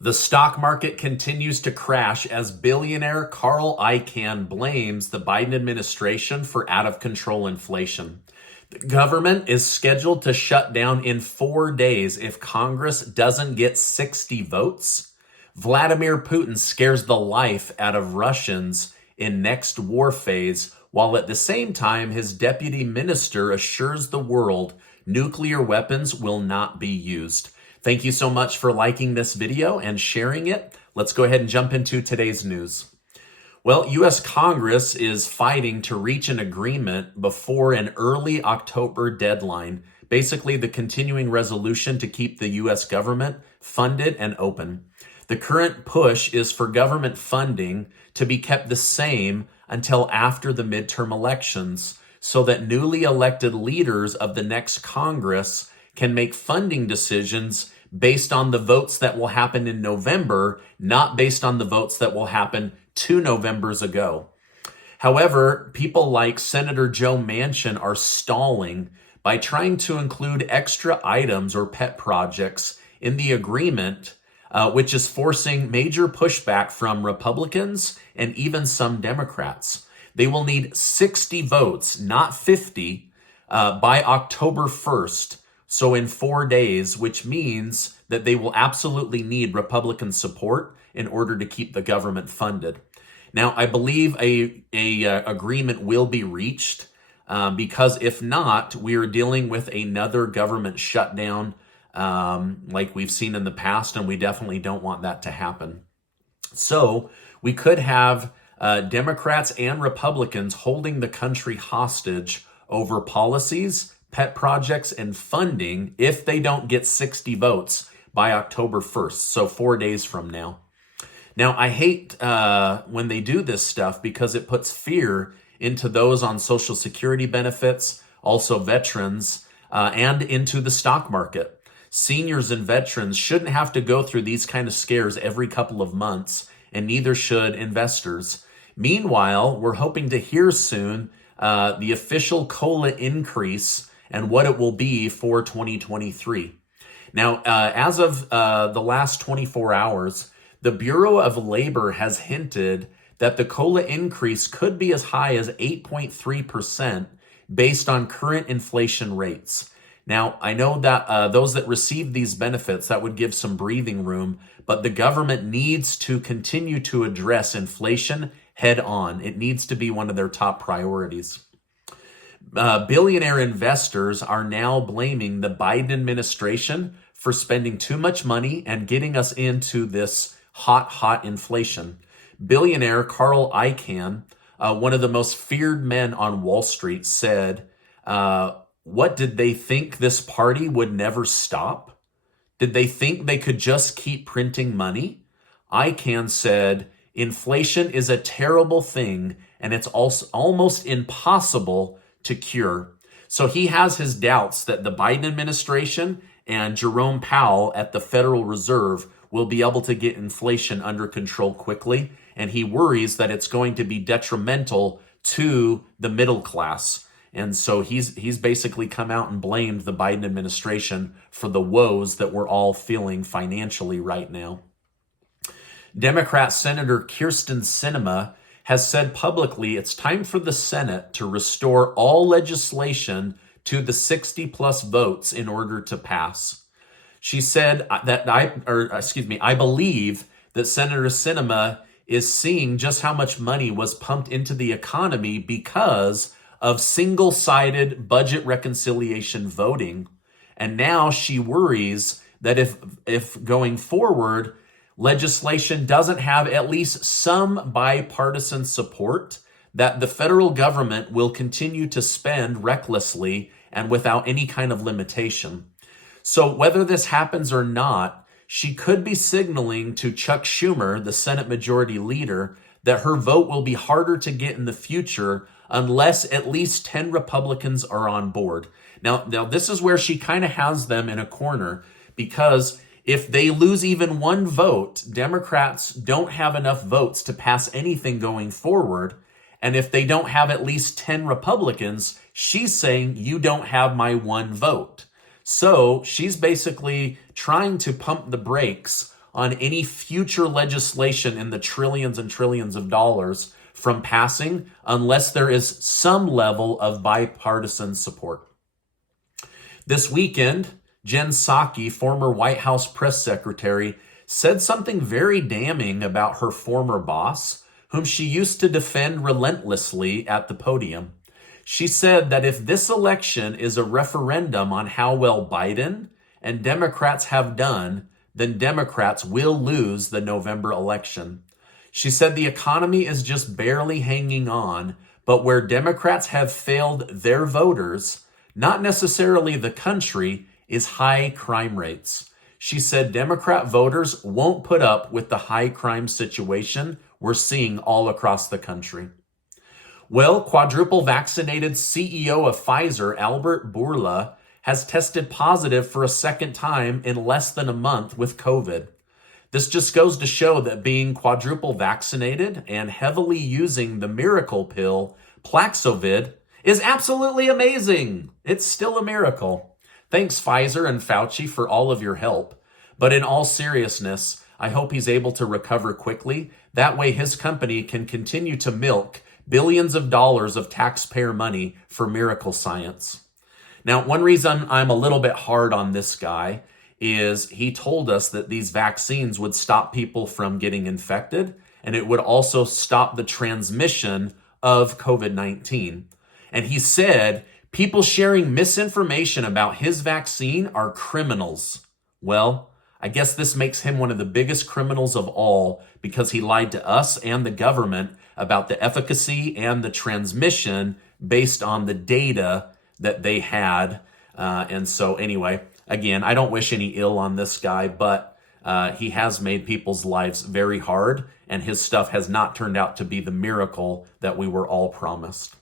The stock market continues to crash as billionaire Carl Icahn blames the Biden administration for out-of-control inflation. The government is scheduled to shut down in 4 days if Congress doesn't get 60 votes. Vladimir Putin scares the life out of Russians in next war phase, while at the same time his deputy minister assures the world nuclear weapons will not be used. Thank you so much for liking this video and sharing it. Let's go ahead and jump into today's news. Well, U.S. Congress is fighting to reach an agreement before an early October deadline, basically the continuing resolution to keep the U.S. government funded and open. The current push is for government funding to be kept the same until after the midterm elections, so that newly elected leaders of the next Congress can make funding decisions based on the votes that will happen in November, not based on the votes that will happen 2 Novembers ago. However, people like Senator Joe Manchin are stalling by trying to include extra items or pet projects in the agreement, which is forcing major pushback from Republicans and even some Democrats. They will need 60 votes, not 50, by October 1st. So in 4 days, which means that they will absolutely need Republican support in order to keep the government funded. Now, I believe a agreement will be reached because if not, we are dealing with another government shutdown like we've seen in the past, and we definitely don't want that to happen. So we could have Democrats and Republicans holding the country hostage over policies, pet projects, and funding if they don't get 60 votes by October 1st, so 4 days from now. Now, I hate when they do this stuff because it puts fear into those on Social Security benefits, also veterans, and into the stock market. Seniors and veterans shouldn't have to go through these kind of scares every couple of months, and neither should investors. Meanwhile, we're hoping to hear soon the official COLA increase and what it will be for 2023. Now, as of the last 24 hours, the Bureau of Labor has hinted that the COLA increase could be as high as 8.3% based on current inflation rates. Now, I know that those that receive these benefits, that would give some breathing room, but the government needs to continue to address inflation head on. It needs to be one of their top priorities. Billionaire investors are now blaming the Biden administration for spending too much money and getting us into this hot inflation. Billionaire Carl Icahn, one of the most feared men on Wall Street, said, what did they think, this party would never stop? Did they think they could just keep printing money? Icahn said, inflation is a terrible thing and it's also almost impossible to cure. So he has his doubts that the Biden administration and Jerome Powell at the Federal Reserve will be able to get inflation under control quickly, and he worries that it's going to be detrimental to the middle class. And so he's basically come out and blamed the Biden administration for the woes that we're all feeling financially right now. Democrat Senator Kyrsten Sinema has said publicly it's time for the Senate to restore all legislation to the 60-plus votes in order to pass. She said that I believe that Senator Sinema is seeing just how much money was pumped into the economy because of single-sided budget reconciliation voting. And now she worries that if going forward, legislation doesn't have at least some bipartisan support, that the federal government will continue to spend recklessly and without any kind of limitation. So whether this happens or not, she could be signaling to Chuck Schumer, the Senate Majority Leader, that her vote will be harder to get in the future unless at least 10 Republicans are on board. Now this is where she kind of has them in a corner, because if they lose even one vote, Democrats don't have enough votes to pass anything going forward. And if they don't have at least 10 Republicans, she's saying, you don't have my one vote. So she's basically trying to pump the brakes on any future legislation in the trillions and trillions of dollars from passing unless there is some level of bipartisan support. This weekend, Jen Psaki, former White House press secretary, said something very damning about her former boss, whom she used to defend relentlessly at the podium. She said that if this election is a referendum on how well Biden and Democrats have done, then Democrats will lose the November election. She said the economy is just barely hanging on, but where Democrats have failed their voters, not necessarily the country, is high crime rates. She said Democrat voters won't put up with the high crime situation we're seeing all across the country. Well, quadruple vaccinated CEO of Pfizer, Albert Bourla, has tested positive for a second time in less than a month with COVID. This just goes to show that being quadruple vaccinated and heavily using the miracle pill, Paxlovid, is absolutely amazing. It's still a miracle. Thanks, Pfizer and Fauci, for all of your help. But in all seriousness, I hope he's able to recover quickly. That way his company can continue to milk billions of dollars of taxpayer money for miracle science. Now, one reason I'm a little bit hard on this guy is he told us that these vaccines would stop people from getting infected, and it would also stop the transmission of COVID-19. And he said people sharing misinformation about his vaccine are criminals. Well, I guess this makes him one of the biggest criminals of all because he lied to us and the government about the efficacy and the transmission based on the data that they had. And so anyway, again, I don't wish any ill on this guy, but he has made people's lives very hard, and his stuff has not turned out to be the miracle that we were all promised.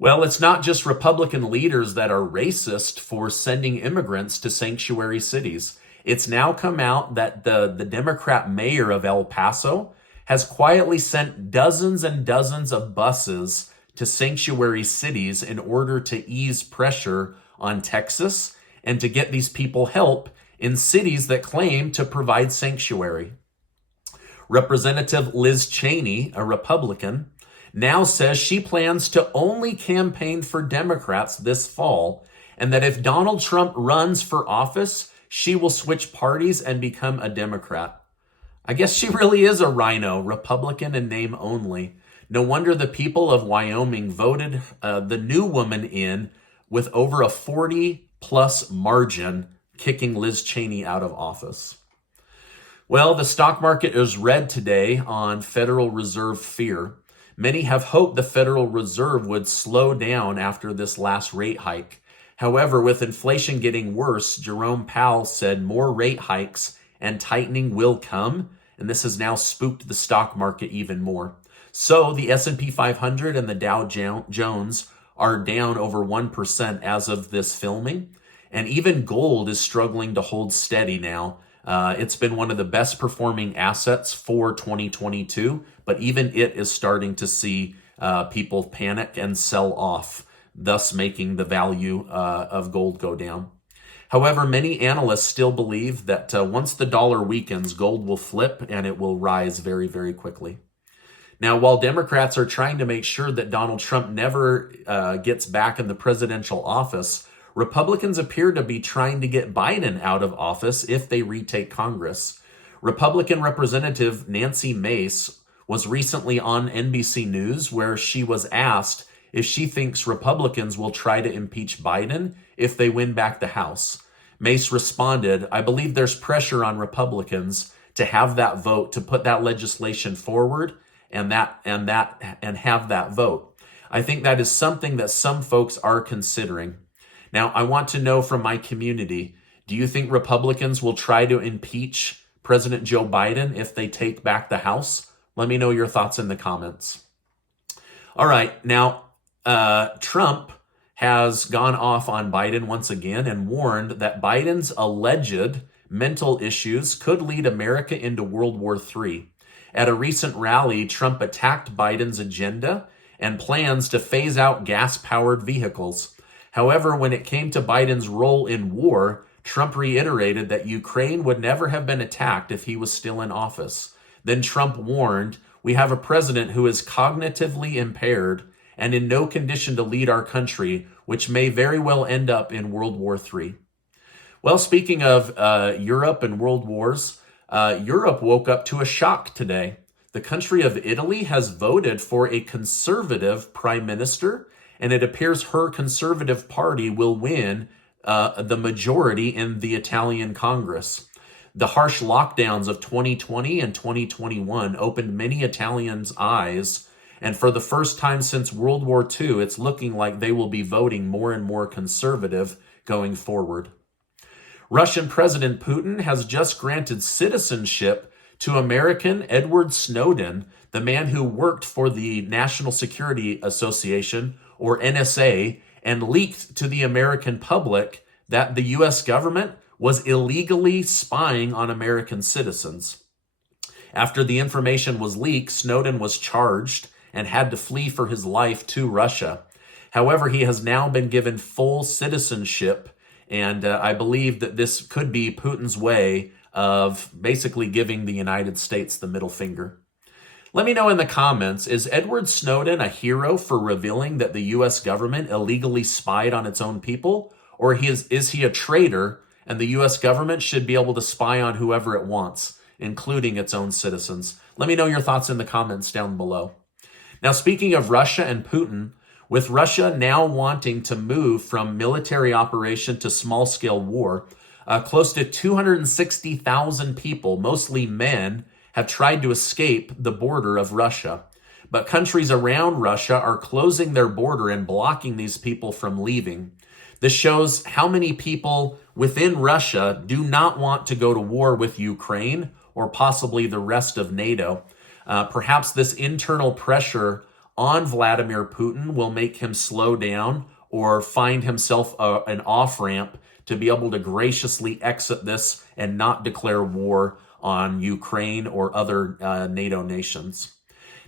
Well, it's not just Republican leaders that are racist for sending immigrants to sanctuary cities. It's now come out that the Democrat mayor of El Paso has quietly sent dozens and dozens of buses to sanctuary cities in order to ease pressure on Texas and to get these people help in cities that claim to provide sanctuary. Representative Liz Cheney, a Republican, now says she plans to only campaign for Democrats this fall, and that if Donald Trump runs for office, she will switch parties and become a Democrat. I guess she really is a rhino, Republican in name only. No wonder the people of Wyoming voted the new woman in with over a 40-plus margin, kicking Liz Cheney out of office. Well, the stock market is red today on Federal Reserve fear. Many have hoped the Federal Reserve would slow down after this last rate hike. However, with inflation getting worse, Jerome Powell said more rate hikes and tightening will come, and this has now spooked the stock market even more. So the S&P 500 and the Dow Jones are down over 1% as of this filming, and even gold is struggling to hold steady now. It's been one of the best performing assets for 2022, but even it is starting to see people panic and sell off, thus making the value of gold go down. However, many analysts still believe that once the dollar weakens, gold will flip and it will rise very, very quickly. Now, while Democrats are trying to make sure that Donald Trump never gets back in the presidential office, Republicans appear to be trying to get Biden out of office if they retake Congress. Republican Representative Nancy Mace was recently on NBC News where she was asked if she thinks Republicans will try to impeach Biden if they win back the House. Mace responded, "I believe there's pressure on Republicans to have that vote, to put that legislation forward and have that vote. I think that is something that some folks are considering." Now, I want to know from my community, do you think Republicans will try to impeach President Joe Biden if they take back the House? Let me know your thoughts in the comments. All right, now, Trump has gone off on Biden once again and warned that Biden's alleged mental issues could lead America into World War III. At a recent rally, Trump attacked Biden's agenda and plans to phase out gas-powered vehicles. However, when it came to Biden's role in war, Trump reiterated that Ukraine would never have been attacked if he was still in office. Then Trump warned, "We have a president who is cognitively impaired and in no condition to lead our country, which may very well end up in World War III." Well, speaking of Europe and world wars, Europe woke up to a shock today. The country of Italy has voted for a conservative prime minister, and it appears her conservative party will win the majority in the Italian Congress. The harsh lockdowns of 2020 and 2021 opened many Italians' eyes, and for the first time since World War II, it's looking like they will be voting more and more conservative going forward. Russian President Putin has just granted citizenship to American Edward Snowden, the man who worked for the National Security Association, or NSA, and leaked to the American public that the U.S. government was illegally spying on American citizens. After the information was leaked, Snowden was charged and had to flee for his life to Russia. However, he has now been given full citizenship, and I believe that this could be Putin's way of basically giving the United States the middle finger. Let me know in the comments, is Edward Snowden a hero for revealing that the U.S. government illegally spied on its own people? Or is he a traitor and the U.S. government should be able to spy on whoever it wants, including its own citizens? Let me know your thoughts in the comments down below. Now, speaking of Russia and Putin, with Russia now wanting to move from military operation to small-scale war, close to 260,000 people, mostly men, have tried to escape the border of Russia. But countries around Russia are closing their border and blocking these people from leaving. This shows how many people within Russia do not want to go to war with Ukraine or possibly the rest of NATO. Perhaps this internal pressure on Vladimir Putin will make him slow down or find himself an off-ramp to be able to graciously exit this and not declare war on Ukraine or other NATO nations.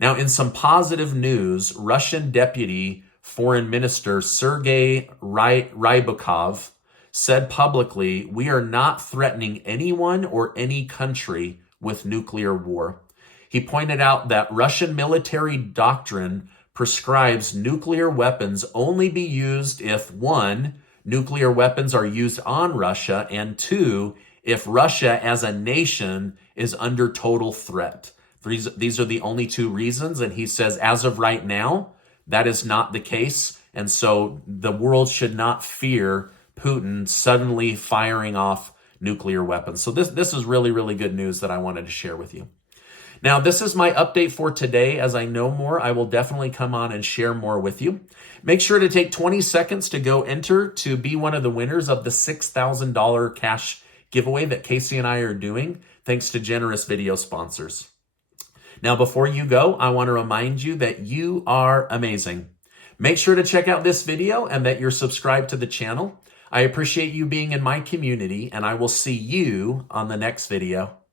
Now, in some positive news, Russian Deputy Foreign Minister Sergei Rybakov said publicly, "We are not threatening anyone or any country with nuclear war." He pointed out that Russian military doctrine prescribes nuclear weapons only be used if, one, nuclear weapons are used on Russia, and two, if Russia as a nation is under total threat. These are the only two reasons, and he says as of right now, that is not the case, and so the world should not fear Putin suddenly firing off nuclear weapons. So this is really, really good news that I wanted to share with you. Now, this is my update for today. As I know more, I will definitely come on and share more with you. Make sure to take 20 seconds to go enter to be one of the winners of the $6,000 cash giveaway that Casey and I are doing, thanks to generous video sponsors. Now, before you go, I want to remind you that you are amazing. Make sure to check out this video and that you're subscribed to the channel. I appreciate you being in my community, and I will see you on the next video.